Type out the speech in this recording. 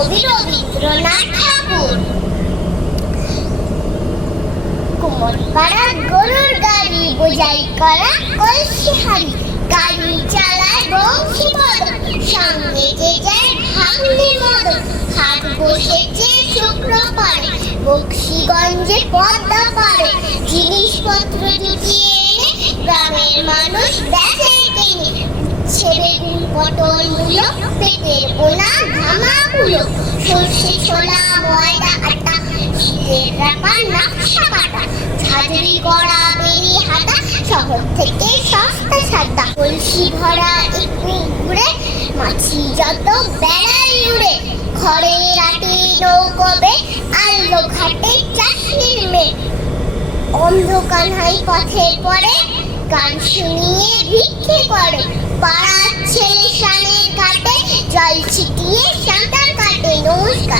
কবি রবীন্দ্রনাথ ঠাকুর। কুমোরপাড়া গরুর গাড়ি, বোঝাই করা কলসি হাড়ি গাড়ি চালায় বংশী পদ সঙ্গে যে যায় ভাঙলি মদ হাট বসেছে শুক্রবারে, বক্সিগঞ্জে পদ্মা পারে। জিনিসপত্র জুটিয়ে এনে গ্রামের মানুষ বেচে কিনে বেগুন পটল, মূলো, পেটের পোনা ঘামাগুলো সর্ষে ছোলা ময়দা আটা রাপা নকশা কাটা বেরি শহর থেকে সস্তা কলসি ভরা একটু ঘুরে মাছি যত বেড়াই উড়ে খড়ের আটে নৌকবে আলো ঘাটে চাষির মেয়ে অন্ধকার হাই পথে পড়ে গান শুনিয়ে ভিক্ষে করে পাড়ার しか